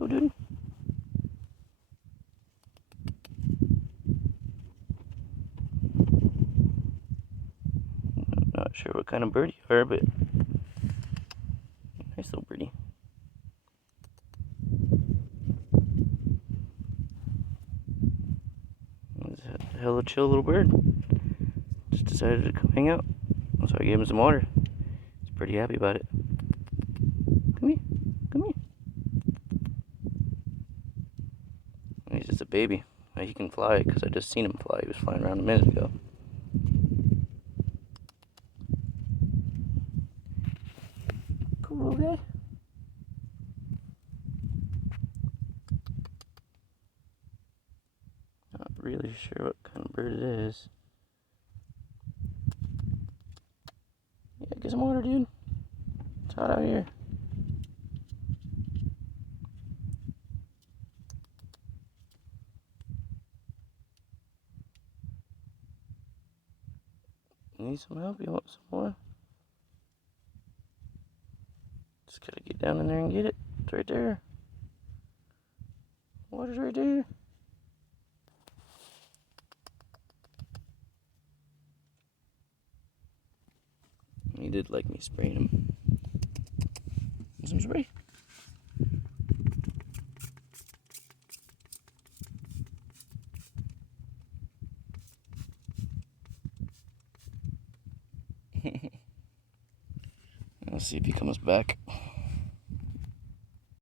go, dude. I'm not sure what kind of bird you are, but nice little birdie. He's a hella chill little bird. Just decided to come hang out, so I gave him some water. He's pretty happy about it. Come here, come here. He's just a baby. He can fly because I just seen him fly. He was flying around a minute ago. Cool guy. Not really sure what kind of bird it is. Yeah, get some water, dude. It's hot out here. You need some help? You want some more? Just gotta get down in there and get it. It's right there. Water's right there. He did like me spraying him. Some spray. Let's see if he comes back.